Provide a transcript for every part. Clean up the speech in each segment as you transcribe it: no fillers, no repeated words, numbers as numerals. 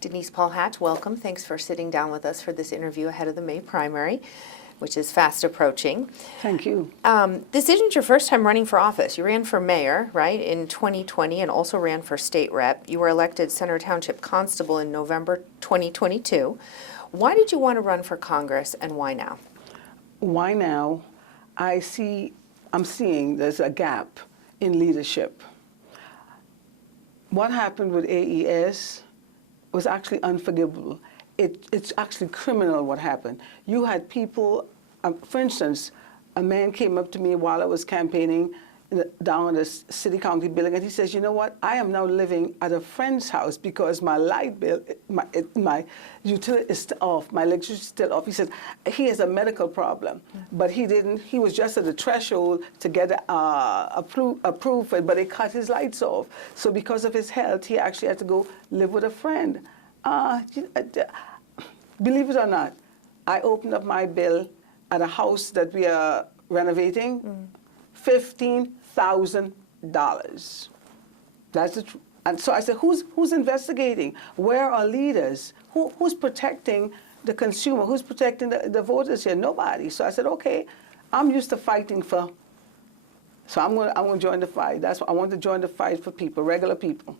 Denise Paul Hatch, welcome. Thanks for sitting down with us for this interview ahead of the May primary, which is fast approaching. Thank you. This isn't your first time running for office. You ran for mayor, right, in 2020 and also ran for state rep. You were elected Center Township Constable in November 2022. Why did you want to run for Congress and why now? Why now? I'm seeing there's a gap in leadership. What happened with AES was actually unforgivable. It's actually criminal what happened. You had people, for instance, a man came up to me while I was campaigning down in the city county building, and he says, you know what, I am now living at a friend's house because my light bill, my utility is still off, my electricity is still off. He says he has a medical problem, but he was just at the threshold to get approved for it, but they cut his lights off. So because of his health, he actually had to go live with a friend. Believe it or not, I opened up my bill at a house that we are renovating, $15,000. That's the truth. And so I said, who's investigating? Where are leaders? Who's protecting the consumer? Who's protecting the voters here? Nobody. So I said, okay, I'm used to fighting for. So I'm going to join the fight. That's what I want to join the fight for people, regular people.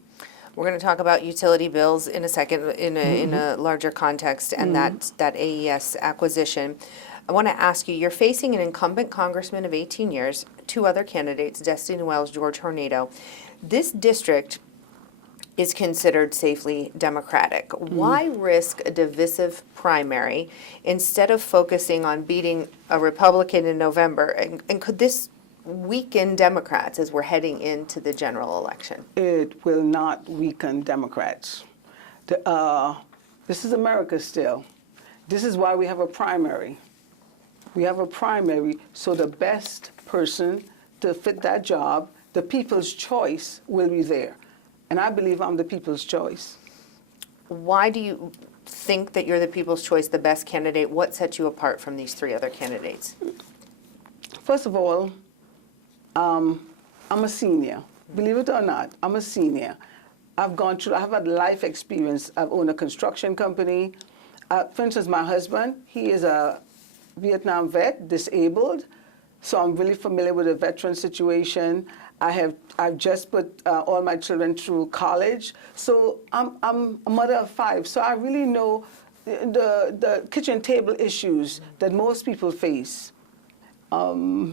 We're going to talk about utility bills in a second in a larger context and that AES acquisition. I want to ask you, you're facing an incumbent congressman of 18 years, two other candidates, Destiny Wells, George Tornado. This district is considered safely Democratic. Why risk a divisive primary instead of focusing on beating a Republican in November? And could this weaken Democrats as we're heading into the general election? It will not weaken Democrats. This is America still. This is why we have a primary. We have a primary, so the best person to fit that job, the people's choice, will be there. And I believe I'm the people's choice. Why do you think that you're the people's choice, the best candidate? What sets you apart from these three other candidates? First of all, I'm a senior. Believe it or not, I'm a senior. I've had life experience. I've owned a construction company. For instance, my husband, he is a Vietnam vet, disabled, so I'm really familiar with the veteran situation. I've just put all my children through college, so I'm a mother of 5, so I really know the kitchen table issues that most people face. I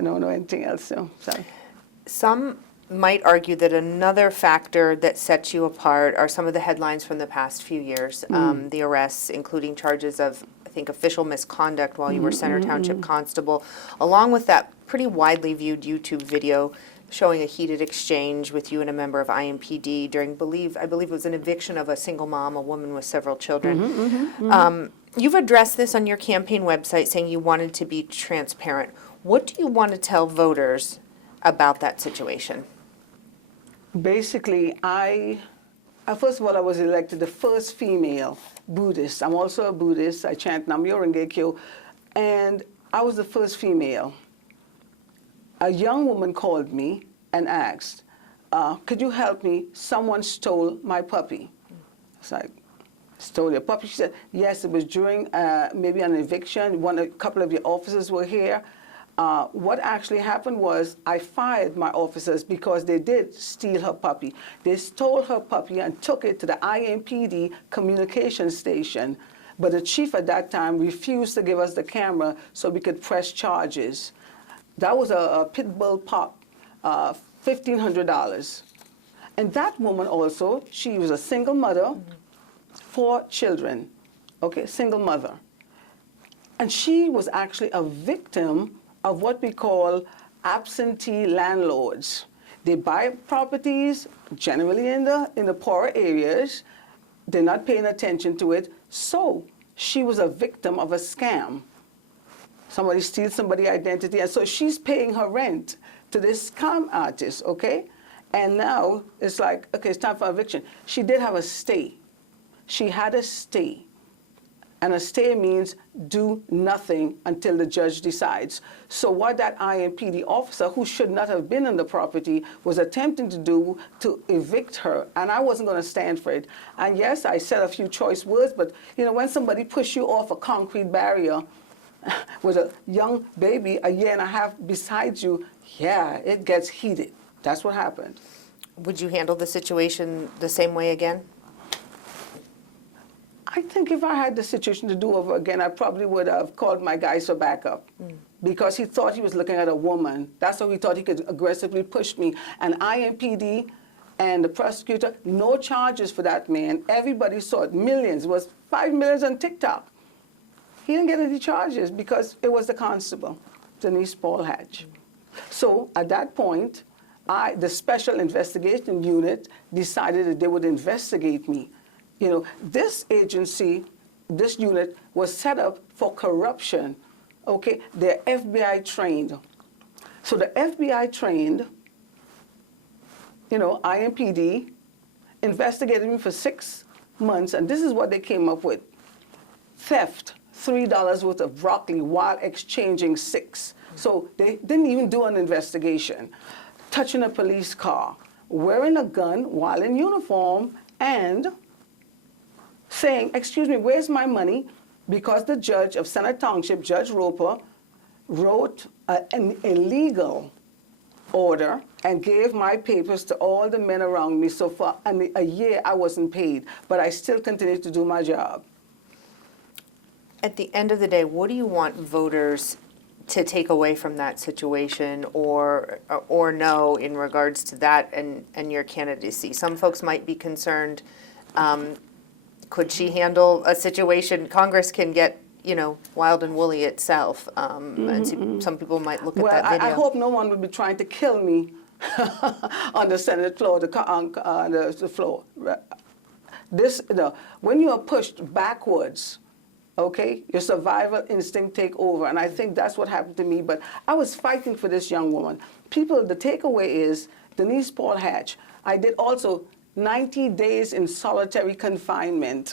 don't know anything else, so sorry. Some might argue that another factor that sets you apart are some of the headlines from the past few years, the arrests, including charges of, I think, official misconduct while you were Center Township Constable, along with that pretty widely viewed YouTube video showing a heated exchange with you and a member of IMPD during, I believe it was an eviction of a single mom, a woman with several children. You've addressed this on your campaign website, saying you wanted to be transparent. What do you want to tell voters about that situation? Basically, first of all, I was elected the first female Buddhist. I'm also a Buddhist. I chant Nam-myoho Renge-kyo. And I was the first female. A young woman called me and asked, could you help me? Someone stole my puppy. I was like, stole your puppy? She said, yes, it was during maybe an eviction. A couple of your officers were here. What actually happened was I fired my officers because they did steal her puppy. They stole her puppy and took it to the IMPD communication station. But the chief at that time refused to give us the camera so we could press charges. That was a pit bull pup, $1,500. And that woman also, she was a single mother, 4 children, okay, single mother. And she was actually a victim of what we call absentee landlords. They buy properties, generally in the poorer areas. They're not paying attention to it. So she was a victim of a scam. Somebody steals somebody's identity, and so she's paying her rent to this scam artist, okay? And now it's like, okay, it's time for eviction. She did have a stay. She had a stay. And a stay means do nothing until the judge decides. So what that IMPD officer, who should not have been on the property, was attempting to do to evict her, and I wasn't going to stand for it. And yes, I said a few choice words, but you know, when somebody pushes you off a concrete barrier with a young baby a year and a half beside you, yeah, it gets heated. That's what happened. Would you handle the situation the same way again? I think if I had the situation to do over again, I probably would have called my guys for backup because he thought he was looking at a woman. That's how he thought he could aggressively push me. And IMPD and the prosecutor, no charges for that man. Everybody saw it, millions. It was 5 million on TikTok. He didn't get any charges because it was the constable, Denise Paul Hatch. So at that point, the Special Investigation Unit decided that they would investigate me. You know, this agency, this unit was set up for corruption, okay? They're FBI trained. So the FBI trained, you know, IMPD, investigated me for 6 months, and this is what they came up with. Theft, $3 worth of broccoli while exchanging 6. So they didn't even do an investigation. Touching a police car, wearing a gun while in uniform, and saying, excuse me, where's my money? Because the judge of Center Township, Judge Roper, wrote an illegal order and gave my papers to all the men around me. So for a year, I wasn't paid, but I still continued to do my job. At the end of the day, what do you want voters to take away from that situation or no in regards to that and your candidacy? Some folks might be concerned, could she handle a situation? Congress can get, you know, wild and woolly itself. And some people might look at that video. I hope no one will be trying to kill me on the Senate floor, the floor. This, you know, when you are pushed backwards, okay, your survival instinct take over, and I think that's what happened to me. But I was fighting for this young woman. People, the takeaway is Denise Paul Hatch. I did also 90 days in solitary confinement.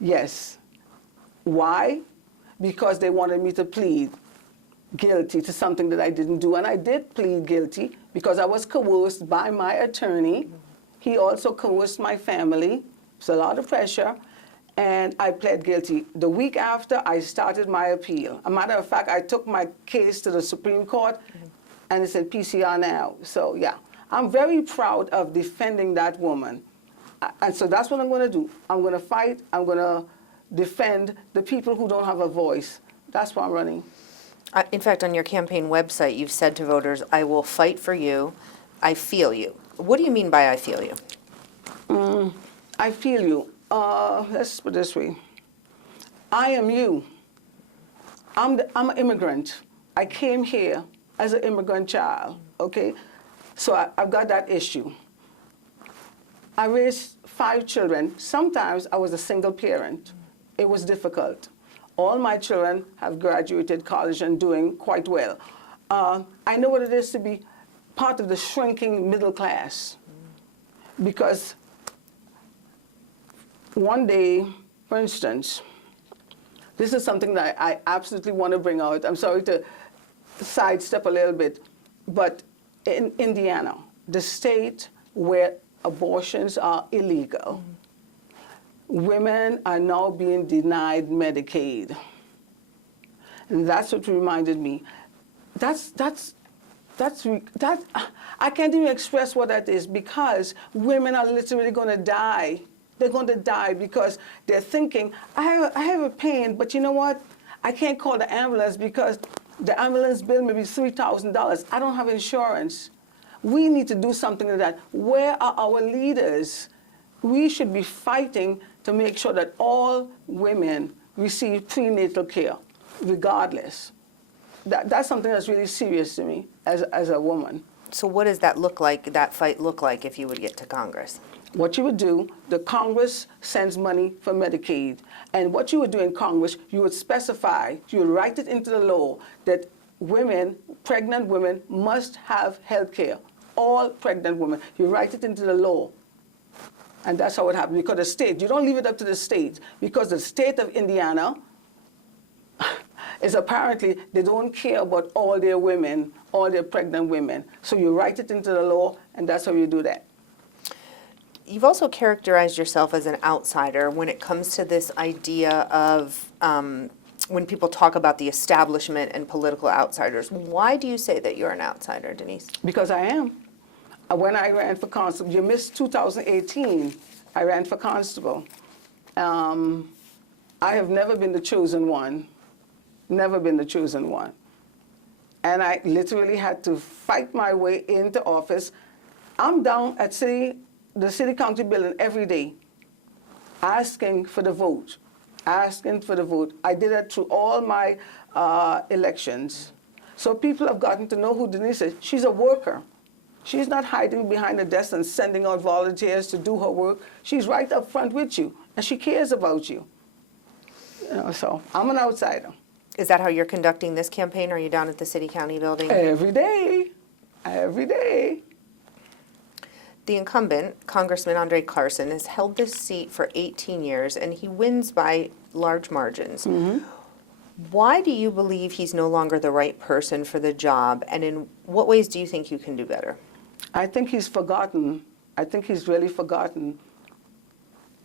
Yes. Why? Because they wanted me to plead guilty to something that I didn't do, and I did plead guilty because I was coerced by my attorney. He also coerced my family. It's a lot of pressure. And I pled guilty. The week after, I started my appeal. A matter of fact, I took my case to the Supreme Court, and it said PCR now. So, yeah, I'm very proud of defending that woman. And so that's what I'm going to do. I'm going to fight. I'm going to defend the people who don't have a voice. That's why I'm running. In fact, on your campaign website, you've said to voters, I will fight for you. I feel you. What do you mean by I feel you? I feel you. Let's put it this way. I am you. I'm an immigrant. I came here as an immigrant child, okay? So I've got that issue. I raised 5 children. Sometimes I was a single parent. It was difficult. All my children have graduated college and doing quite well. I know what it is to be part of the shrinking middle class because one day, for instance, this is something that I absolutely want to bring out. I'm sorry to sidestep a little bit, but in Indiana, the state where abortions are illegal, women are now being denied Medicaid. And that's what reminded me. I can't even express what that is because women are literally going to die. They're going to die because they're thinking, I have a pain, but you know what? I can't call the ambulance because the ambulance bill may be $3,000. I don't have insurance. We need to do something like that. Where are our leaders? We should be fighting to make sure that all women receive prenatal care, regardless. That's something that's really serious to me as a woman. So what does that look like, that fight look like if you would get to Congress? What you would do, the Congress sends money for Medicaid. And what you would do in Congress, you would specify, you would write it into the law that women, pregnant women, must have health care. All pregnant women. You write it into the law. And that's how it happened. Because the state, you don't leave it up to the state, because the state of Indiana is apparently, they don't care about all their women, all their pregnant women. So you write it into the law, and that's how you do that. You've also characterized yourself as an outsider when it comes to this idea of when people talk about the establishment and political outsiders. Why do you say that you're an outsider, Denise? Because I am. When I ran for constable, you missed 2018, I ran for constable. I have never been the chosen one, never been the chosen one. And I literally had to fight my way into office. I'm down at the city county building every day, asking for the vote, asking for the vote. I did that through all my elections. So people have gotten to know who Denise is. She's a worker. She's not hiding behind a desk and sending out volunteers to do her work. She's right up front with you, and she cares about you. So I'm an outsider. Is that how you're conducting this campaign? Are you down at the city county building? Every day, every day. The incumbent, Congressman Andre Carson, has held this seat for 18 years, and he wins by large margins. Mm-hmm. Why do you believe he's no longer the right person for the job, and in what ways do you think you can do better? I think he's forgotten. I think he's really forgotten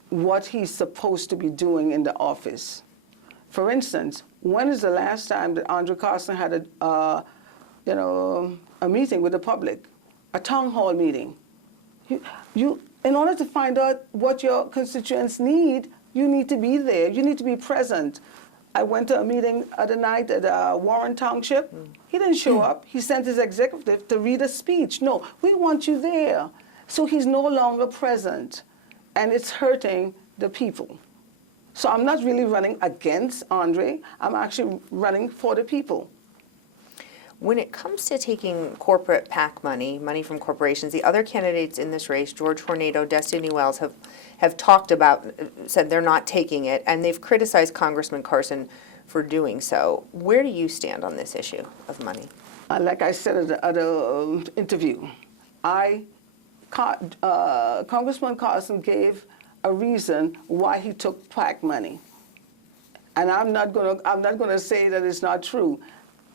what he's supposed to be doing in the office. For instance, when is the last time that Andre Carson had a meeting with the public, a town hall meeting? You, in order to find out what your constituents need, you need to be there. You need to be present. I went to a meeting the night at Warren Township. He didn't show up. He sent his executive to read a speech. No, we want you there. So he's no longer present, and it's hurting the people. So I'm not really running against Andre. I'm actually running for the people. When it comes to taking corporate PAC money from corporations, the other candidates in this race, George Tornado, Destiny Wells, have talked about, said they're not taking it, and they've criticized Congressman Carson for doing so. Where do you stand on this issue of money? Like I said at the interview, Congressman Carson gave a reason why he took PAC money, and I'm not gonna say that it's not true.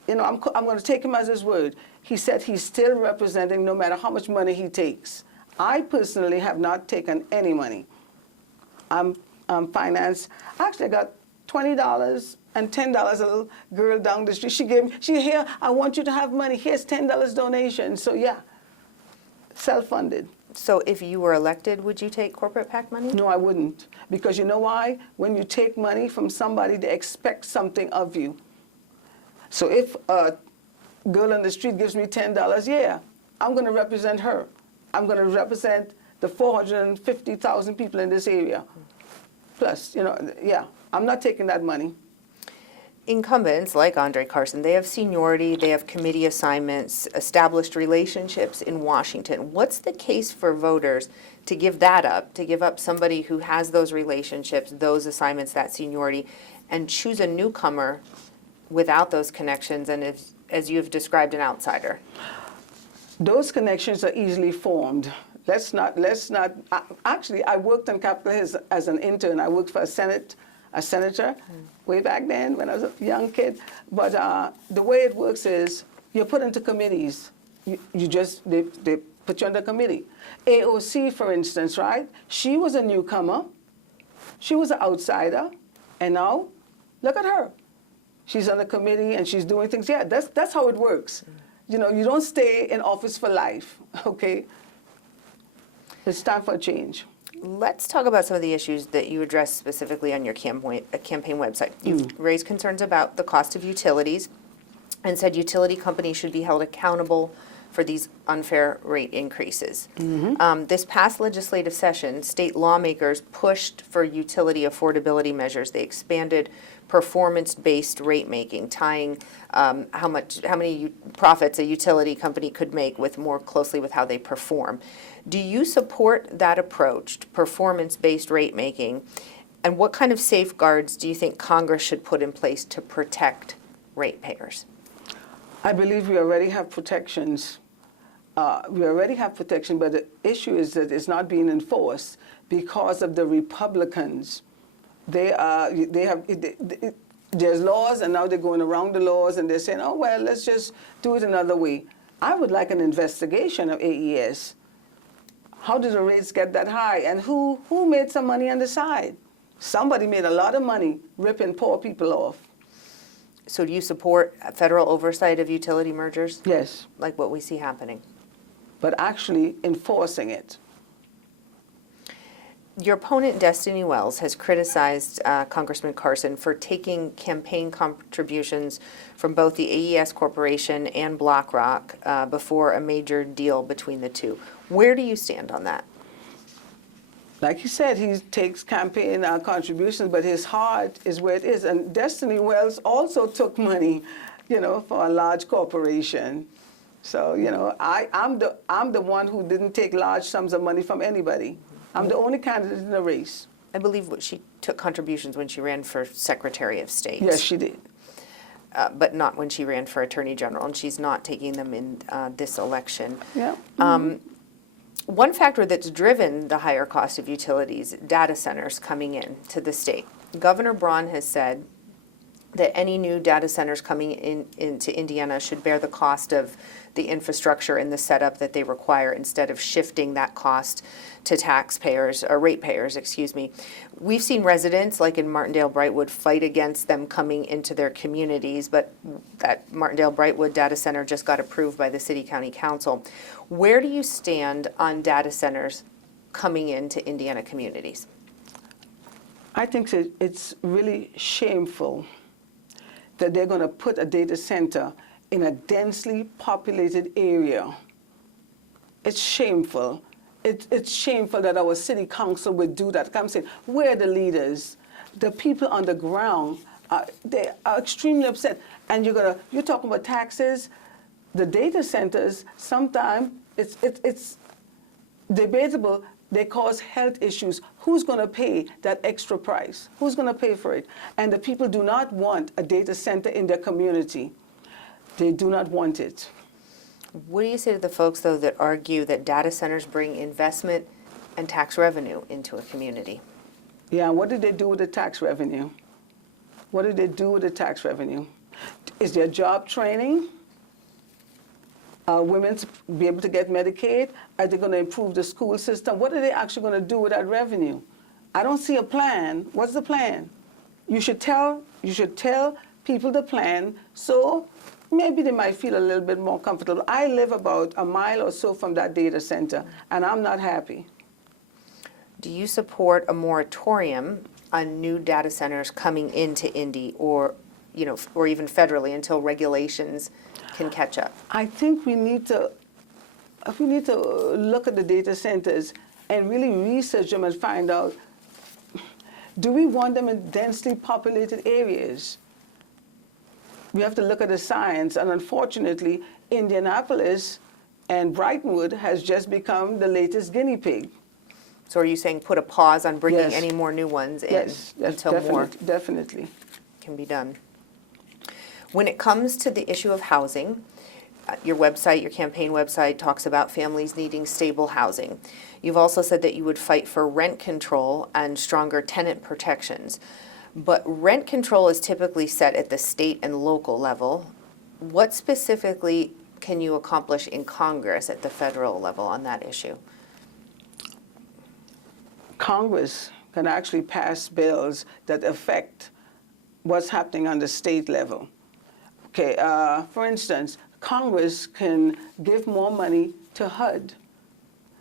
I'm going to take him as his word. He said he's still representing no matter how much money he takes. I personally have not taken any money. I'm financed. Actually, I got $20 and $10. A little girl down the street, she here, I want you to have money. Here's $10 donation. So yeah, self-funded. So if you were elected, would you take corporate PAC money? No, I wouldn't. Because you know why? When you take money from somebody, they expect something of you. So if a girl on the street gives me $10, yeah, I'm going to represent her. I'm going to represent the 450,000 people in this area. Plus, yeah, I'm not taking that money. Incumbents like Andre Carson, they have seniority, they have committee assignments, established relationships in Washington. What's the case for voters to give that up, to give up somebody who has those relationships, those assignments, that seniority, and choose a newcomer without those connections and, as you have described, an outsider? Those connections are easily formed. Let's not. Actually, I worked on Capitol Hill as an intern. I worked for a senator, way back then when I was a young kid. But the way it works is you're put into committees. They put you under committee. AOC, for instance, right? She was a newcomer. She was an outsider. And now, look at her. She's on the committee and she's doing things. Yeah, that's how it works. You don't stay in office for life, okay? It's time for a change. Let's talk about some of the issues that you address specifically on your campaign website. You've raised concerns about the cost of utilities and said utility companies should be held accountable for these unfair rate increases. This past legislative session, state lawmakers pushed for utility affordability measures. They expanded performance-based rate making, tying how many profits a utility company could make more closely with how they perform. Do you support that approach to performance-based rate making? And what kind of safeguards do you think Congress should put in place to protect ratepayers? I believe we already have protections. But the issue is that it's not being enforced. because of the Republicans. There's laws, and now they're going around the laws, and they're saying, oh, well, let's just do it another way. I would like an investigation of AES. How did the rates get that high? And who made some money on the side? Somebody made a lot of money ripping poor people off. So do you support federal oversight of utility mergers? Yes, Like what we see happening? but actually enforcing it. Your opponent, Destiny Wells, has criticized Congressman Carson for taking campaign contributions from both the AES Corporation and BlackRock before a major deal between the two. Where do you stand on that? Like you said, he takes campaign contributions, but his heart is where it is. And Destiny Wells also took money, for a large corporation. So, I'm the one who didn't take large sums of money from anybody. I'm the only candidate in the race. I believe she took contributions when she ran for Secretary of State. Yes, she did. But not when she ran for Attorney General, and she's not taking them in this election. Yeah. One factor that's driven the higher cost of utilities, data centers coming in to the state. Governor Braun has said that any new data centers coming into Indiana should bear the cost of the infrastructure and the setup that they require instead of shifting that cost to taxpayers, or ratepayers, excuse me. We've seen residents, like in Martindale-Brightwood, fight against them coming into their communities, but that Martindale-Brightwood data center just got approved by the City-County Council. Where do you stand on data centers coming into Indiana communities? I think it's really shameful that they're going to put a data center in a densely populated area. It's shameful. It's shameful that our city council would do that. I'm saying, where are the leaders? The people on the ground, they are extremely upset. And you're talking about taxes. The data centers, sometimes it's debatable. They cause health issues. Who's going to pay that extra price? Who's going to pay for it? And the people do not want a data center in their community. They do not want it. What do you say to the folks, though, that argue that data centers bring investment and tax revenue into a community? Yeah, what did they do with the tax revenue? What did they do with the tax revenue? Is there job training? Women to be able to get Medicaid? Are they going to improve the school system? What are they actually going to do with that revenue? I don't see a plan. What's the plan? You should tell people the plan, so maybe they might feel a little bit more comfortable. I live about a mile or so from that data center, and I'm not happy. Do you support a moratorium on new data centers coming into Indy, or even federally, until regulations can catch up? I think we need to look at the data centers and really research them and find out, do we want them in densely populated areas? We have to look at the science, and unfortunately, Indianapolis and Brightonwood has just become the latest guinea pig. So are you saying put a pause on bringing Yes. any more new ones in Yes, until more definitely. can be done? When it comes to the issue of housing, your campaign website talks about families needing stable housing. You've also said that you would fight for rent control and stronger tenant protections. But rent control is typically set at the state and local level. What specifically can you accomplish in Congress at the federal level on that issue? Congress can actually pass bills that affect what's happening on the state level. Okay, for instance, Congress can give more money to HUD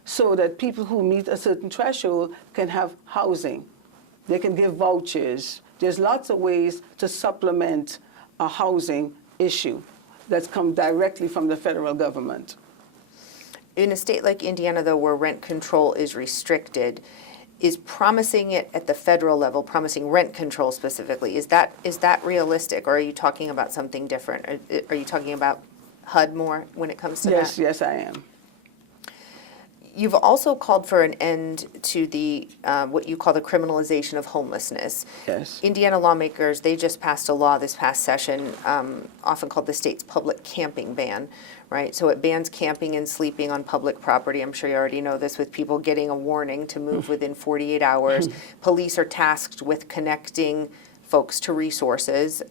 so that people who meet a certain threshold can have housing. They can give vouchers. There's lots of ways to supplement a housing issue that's come directly from the federal government. In a state like Indiana, though, where rent control is restricted, is promising it at the federal level, promising rent control specifically, is that realistic, or are you talking about something different? Are you talking about HUD more when it comes to that? Yes, I am. You've also called for an end to the what you call the criminalization of homelessness. Yes. Indiana lawmakers, they just passed a law this past session, often called the state's public camping ban, right? So it bans camping and sleeping on public property. I'm sure you already know this, with people getting a warning to move within 48 hours. Police are tasked with connecting folks to resources.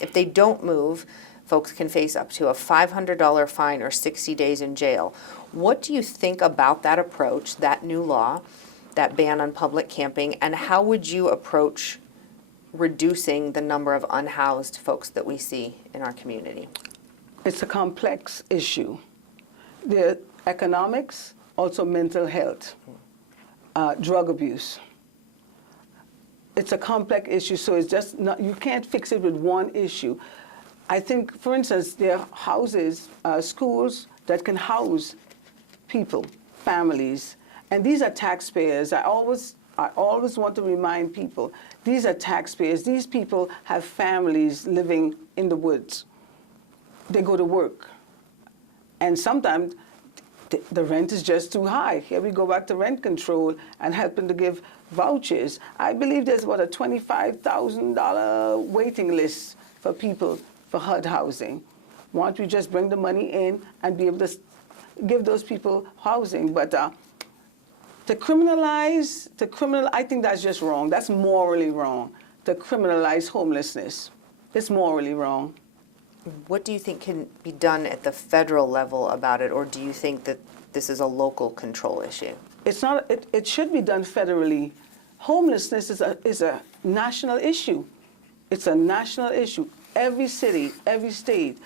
If they don't move, folks can face up to a $500 fine or 60 days in jail. What do you think about that approach, that new law, that ban on public camping, and how would you approach reducing the number of unhoused folks that we see in our community? It's a complex issue. The economics, also mental health, drug abuse. It's a complex issue, so it's just not, you can't fix it with one issue. I think, for instance, there are houses, schools that can house people, families, and these are taxpayers. I always want to remind people, these are taxpayers. These people have families living in the woods. They go to work, and sometimes the rent is just too high. Here we go back to rent control and helping to give vouchers. I believe there's about a $25,000 waiting list for people for HUD housing. Why don't we just bring the money in and be able to give those people housing? But to criminalize, I think that's just wrong. That's morally wrong, to criminalize homelessness. It's morally wrong. What do you think can be done at the federal level about it, or do you think that this is a local control issue? It's not. It should be done federally. Homelessness is a national issue. It's a national issue. Every city, every state,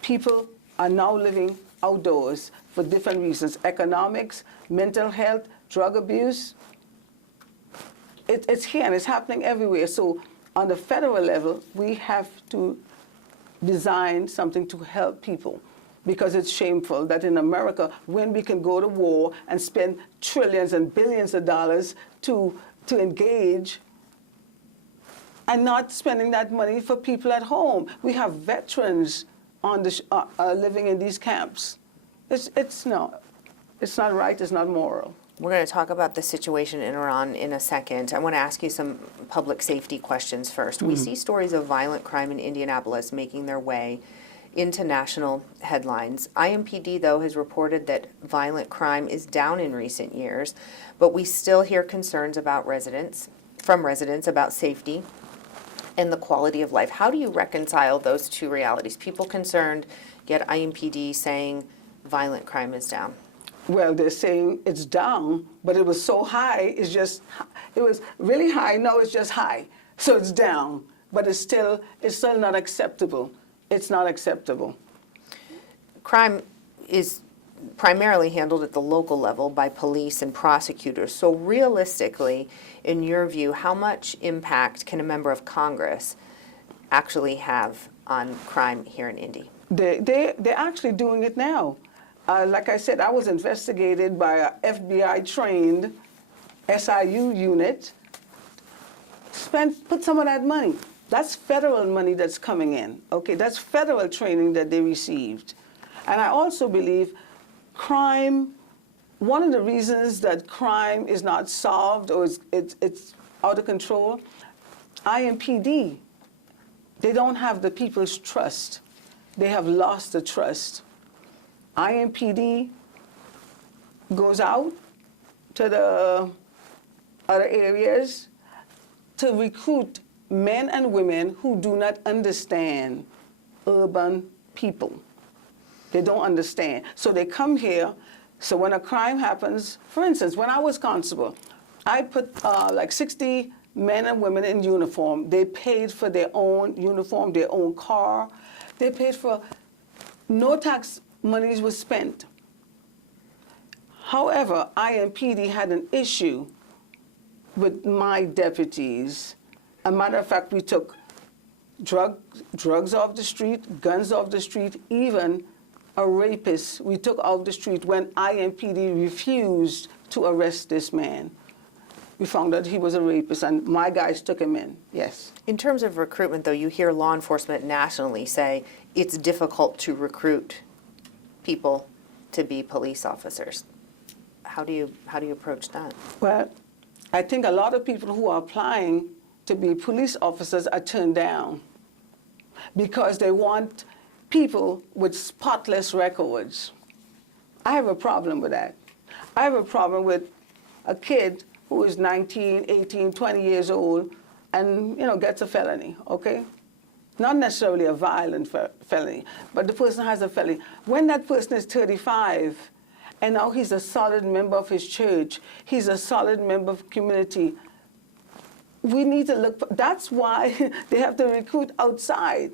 people are now living outdoors for different reasons: economics, mental health, drug abuse. It's here and it's happening everywhere. So on the federal level, we have to design something to help people, because it's shameful that in America, when we can go to war and spend trillions and billions of dollars to engage, and not spending that money for people at home. We have veterans on the living in these camps. It's not right. It's not moral. We're going to talk about the situation in Iran in a second. I want to ask you some public safety questions first. We see stories of violent crime in Indianapolis making their way into national headlines. IMPD, though, has reported that violent crime is down in recent years, but we still hear concerns about from residents about safety and the quality of life. How do you reconcile those two realities? People concerned, yet IMPD saying violent crime is down. Well, they're saying it's down, but it was so high, it was really high, now it's just high. So it's down, but it's still not acceptable. It's not acceptable. Crime is primarily handled at the local level by police and prosecutors. So realistically, in your view, how much impact can a member of Congress actually have on crime here in Indy? They're actually doing it now. Like I said, I was investigated by a FBI-trained SIU unit. Put some of that money. That's federal money that's coming in. Okay, that's federal training that they received. And I also believe crime. One of the reasons that crime is not solved or it's out of control, IMPD. They don't have the people's trust. They have lost the trust. IMPD goes out to the other areas to recruit men and women who do not understand urban people. They don't understand. So they come here. So when a crime happens, for instance, when I was constable, I put like 60 men and women in uniform. They paid for their own uniform, their own car. They paid for, no tax monies was spent. However, IMPD had an issue with my deputies. As a matter of fact, we took drugs off the street, guns off the street, even a rapist we took off the street when IMPD refused to arrest this man. We found out he was a rapist, and my guys took him in, yes. In terms of recruitment, though, you hear law enforcement nationally say it's difficult to recruit people to be police officers. How do you approach that? Well, I think a lot of people who are applying to be police officers are turned down because they want people with spotless records. I have a problem with that. I have a problem with a kid who is 19, 18, 20 years old and, gets a felony, okay? Not necessarily a violent felony, but the person has a felony. When that person is 35, and now he's a solid member of his church, he's a solid member of the community, we need to look, that's why they have to recruit outside.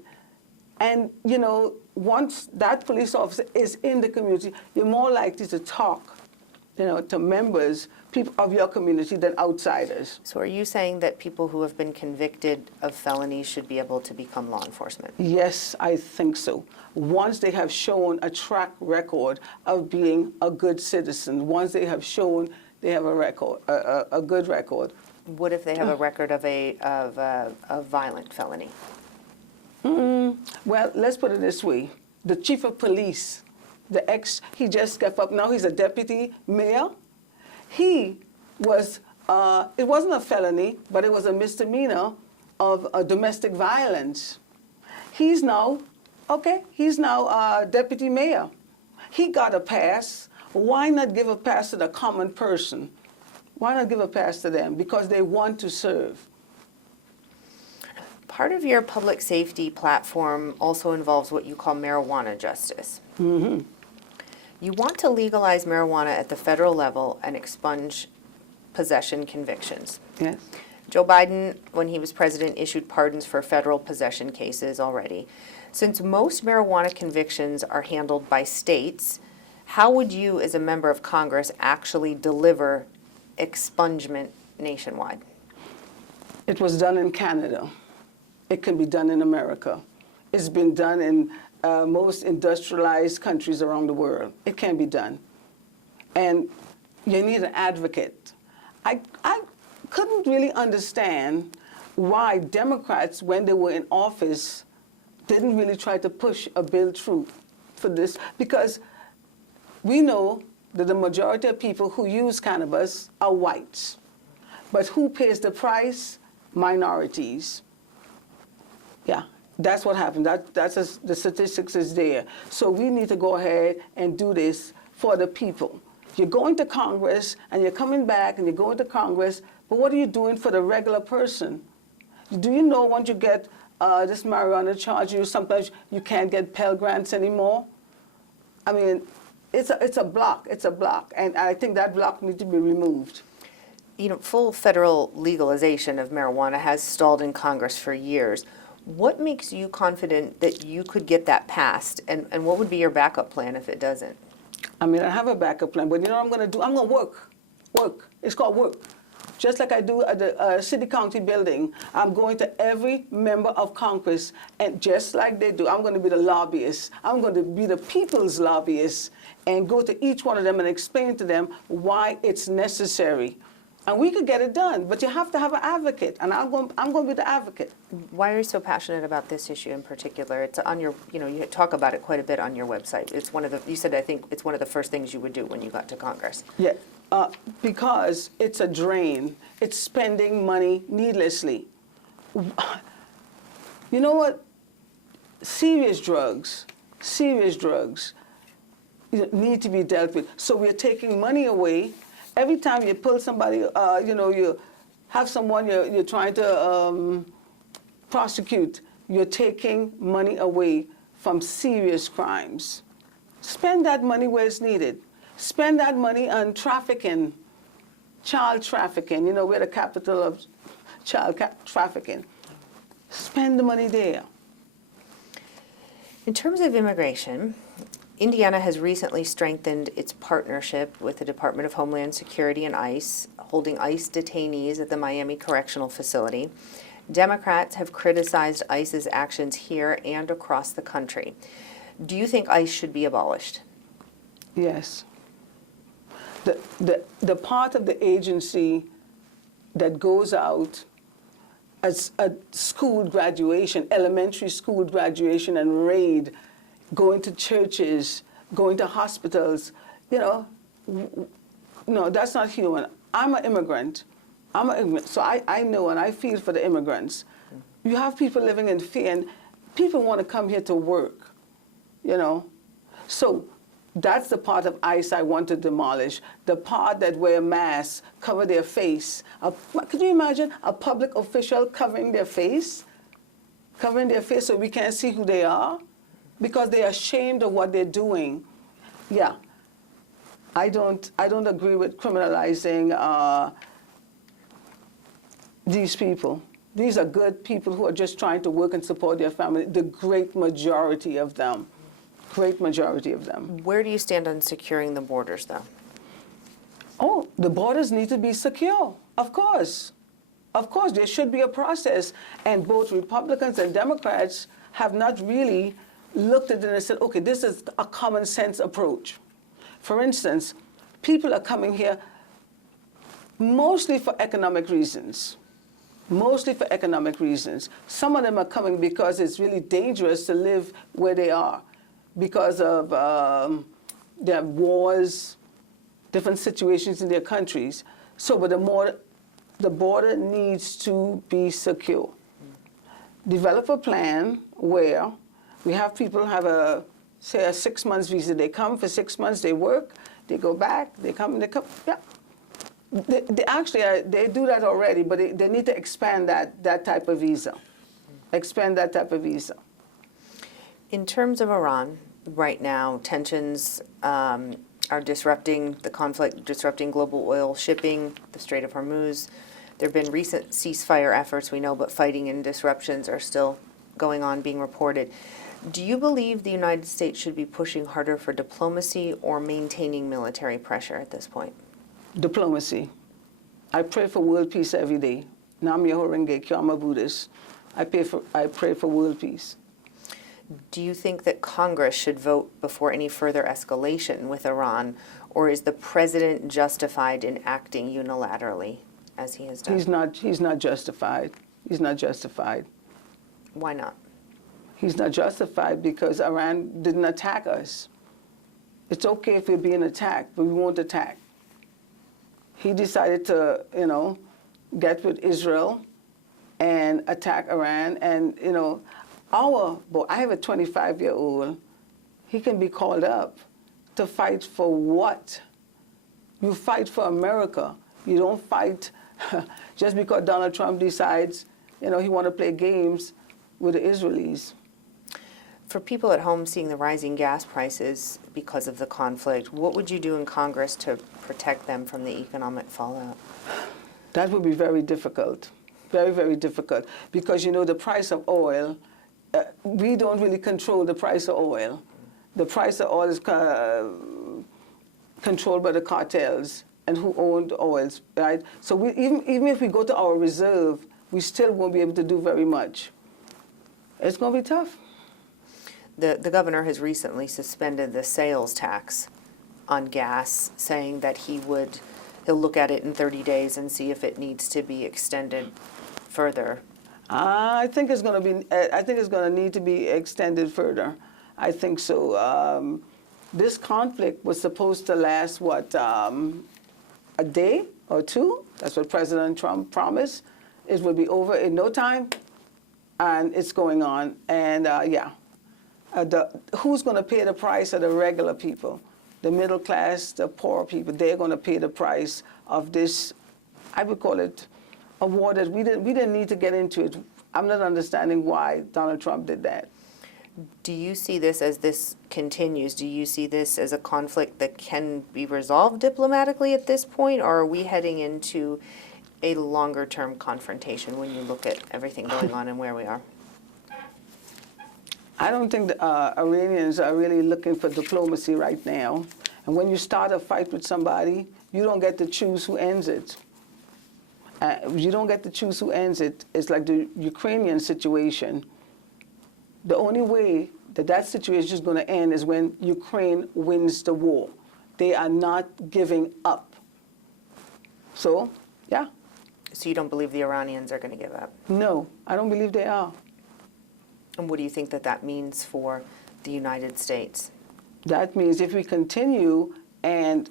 And, once that police officer is in the community, you're more likely to talk, to members, people of your community than outsiders. So are you saying that people who have been convicted of felonies should be able to become law enforcement? Yes, I think so. Once they have shown a track record of being a good citizen, once they have shown they have a record, a good record. What if they have a record of a violent felony? Well, let's put it this way. The chief of police, he just stepped up. Now he's a deputy mayor. He was, it wasn't a felony, but it was a misdemeanor of domestic violence. He's now deputy mayor. He got a pass. Why not give a pass to the common person? Why not give a pass to them? Because they want to serve. Part of your public safety platform also involves what you call marijuana justice. Mm-hmm. You want to legalize marijuana at the federal level and expunge possession convictions. Yes. Joe Biden, when he was president, issued pardons for federal possession cases already. Since most marijuana convictions are handled by states, how would you, as a member of Congress, actually deliver expungement nationwide? It was done in Canada. It can be done in America. It's been done in most industrialized countries around the world. It can be done. And you need an advocate. I couldn't really understand why Democrats, when they were in office, didn't really try to push a bill through for this, because we know that the majority of people who use cannabis are whites. But who pays the price? Minorities. Yeah, that's what happened. The statistics is there. So we need to go ahead and do this for the people. You're going to Congress, and you're coming back, and you're going to Congress, but what are you doing for the regular person? Do you know once you get this marijuana charge, sometimes you can't get Pell Grants anymore? I mean, it's a block. It's a block, and I think that block needs to be removed. Full federal legalization of marijuana has stalled in Congress for years. What makes you confident that you could get that passed, and what would be your backup plan if it doesn't? I mean, I have a backup plan, but you know what I'm going to do? I'm going to work. It's called work. Just like I do at the city-county building, I'm going to every member of Congress, and just like they do, I'm going to be the lobbyist. I'm going to be the people's lobbyist and go to each one of them and explain to them why it's necessary. And we could get it done, but you have to have an advocate, and I'm going to be the advocate. Why are you so passionate about this issue in particular? It's on your, you talk about it quite a bit on your website. It's one of the, you said, I think it's one of the first things you would do when you got to Congress. Yeah, because it's a drain. It's spending money needlessly. You know what? Serious drugs need to be dealt with. So we're taking money away. Every time you pull somebody, you have someone you're trying to prosecute, you're taking money away from serious crimes. Spend that money where it's needed. Spend that money on trafficking, child trafficking. We're the capital of child trafficking. Spend the money there. In terms of immigration, Indiana has recently strengthened its partnership with the Department of Homeland Security and ICE, holding ICE detainees at the Miami Correctional Facility. Democrats have criticized ICE's actions here and across the country. Do you think ICE should be abolished? Yes. The part of the agency that goes out as a school graduation, elementary school graduation and raid, going to churches, going to hospitals, no, that's not human. I'm an immigrant. So I know and I feel for the immigrants. You have people living in fear, and people want to come here to work, you know. So that's the part of ICE I want to demolish. The part that wear masks, cover their face. Could you imagine a public official covering their face? Covering their face so we can't see who they are? Because they're ashamed of what they're doing. Yeah. I don't agree with criminalizing these people. These are good people who are just trying to work and support their family, the great majority of them. Great majority of them. Where do you stand on securing the borders, though? Oh, the borders need to be secure, of course. Of course, there should be a process. And both Republicans and Democrats have not really looked at it and said, okay, this is a common sense approach. For instance, people are coming here mostly for economic reasons. Mostly for economic reasons. Some of them are coming because it's really dangerous to live where they are because of their wars, different situations in their countries. So, but the border needs to be secure. Develop a plan where we have people have say a 6 months visa. They come for 6 months, they work, they go back, they come, yeah. They do that already, but they need to expand that type of visa. Expand that type of visa. In terms of Iran, right now, tensions are disrupting the conflict, disrupting global oil shipping, the Strait of Hormuz. There have been recent ceasefire efforts, we know, but fighting and disruptions are still going on, being reported. Do you believe the United States should be pushing harder for diplomacy or maintaining military pressure at this point? Diplomacy. I pray for world peace every day. Nam Myoho Renge Kyo, I'm a Buddhist. I pray for world peace. Do you think that Congress should vote before any further escalation with Iran, or is the president justified in acting unilaterally, as he has done? He's not justified. He's not justified. Why not? He's not justified because Iran didn't attack us. It's okay if we're being attacked, but we won't attack. He decided to, get with Israel and attack Iran. And, I have a 25-year-old. He can be called up to fight for what? You fight for America. You don't fight just because Donald Trump decides, he want to play games with the Israelis. For people at home seeing the rising gas prices because of the conflict, what would you do in Congress to protect them from the economic fallout? That would be very difficult, very, very difficult, because, the price of oil, we don't really control the price of oil. The price of oil is controlled by the cartels and who own the oils, right? So even if we go to our reserve, we still won't be able to do very much. It's going to be tough. The governor has recently suspended the sales tax on gas, saying that he'll look at it in 30 days and see if it needs to be extended further. I think it's going to need to be extended further. I think so. This conflict was supposed to last, a day or two? That's what President Trump promised. It would be over in no time, and it's going on. And who's going to pay the price are the regular people, the middle class, the poor people. They're going to pay the price of this. I would call it a war that we didn't need to get into it. I'm not understanding why Donald Trump did that. Do you see this as this continues? Do you see this as a conflict that can be resolved diplomatically at this point, or are we heading into a longer-term confrontation when you look at everything going on and where we are? I don't think the Iranians are really looking for diplomacy right now. And when you start a fight with somebody, you don't get to choose who ends it. You don't get to choose who ends it. It's like the Ukrainian situation. The only way that situation is going to end is when Ukraine wins the war. They are not giving up. So, yeah. So you don't believe the Iranians are going to give up? No, I don't believe they are. And what do you think that means for the United States? That means if we continue and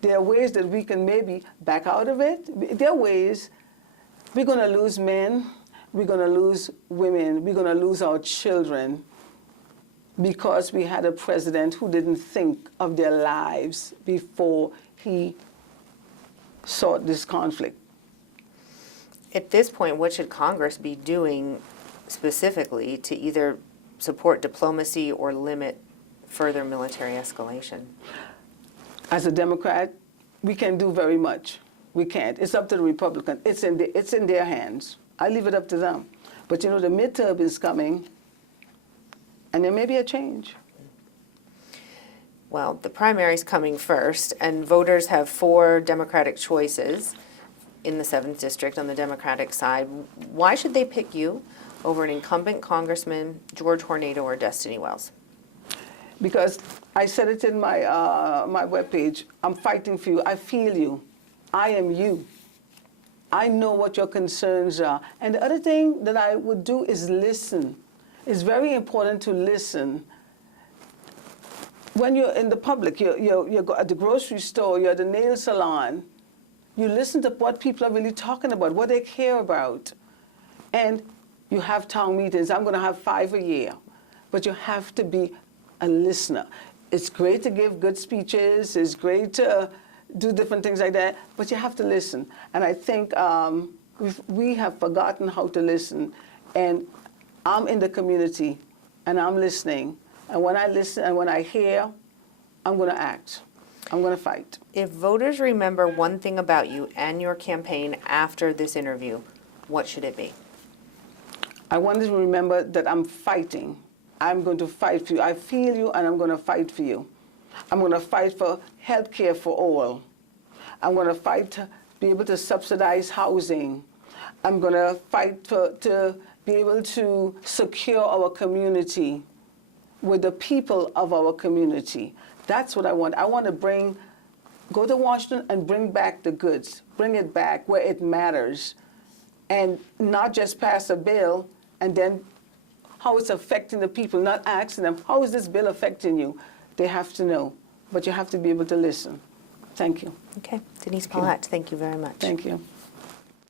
there are ways that we can maybe back out of it. There are ways. We're going to lose men, we're going to lose women, we're going to lose our children because we had a president who didn't think of their lives before he sought this conflict. At this point, what should Congress be doing specifically to either support diplomacy or limit further military escalation? As a Democrat, we can do very much. We can't. It's up to the Republicans. It's in their hands. I leave it up to them. But you know, the midterm is coming, and there may be a change. Well, the primary's coming first, and voters have 4 Democratic choices in the 7th District on the Democratic side. Why should they pick you over an incumbent Congressman, George Hornato, or Destiny Wells? Because I said it in my my webpage, I'm fighting for you. I feel you. I am you. I know what your concerns are. And the other thing that I would do is listen. It's very important to listen. When you're in the public, you're at the grocery store, you're at the nail salon, you listen to what people are really talking about, what they care about. And you have town meetings. I'm going to have 5 a year. But you have to be a listener. It's great to give good speeches. It's great to do different things like that. But you have to listen. And I think we have forgotten how to listen. And I'm in the community, and I'm listening. And when I listen and when I hear, I'm going to act. I'm going to fight. If voters remember one thing about you and your campaign after this interview, what should it be? I want them to remember that I'm fighting. I'm going to fight for you. I feel you, and I'm going to fight for you. I'm going to fight for health care for all. I'm going to fight to be able to subsidize housing. I'm going to fight to be able to secure our community with the people of our community. That's what I want. I want to go to Washington and bring back the goods, bring it back where it matters, and not just pass a bill and then how it's affecting the people, not asking them, how is this bill affecting you? They have to know, but you have to be able to listen. Thank you. Okay. Denise Paul Hatch, thank you very much. Thank you.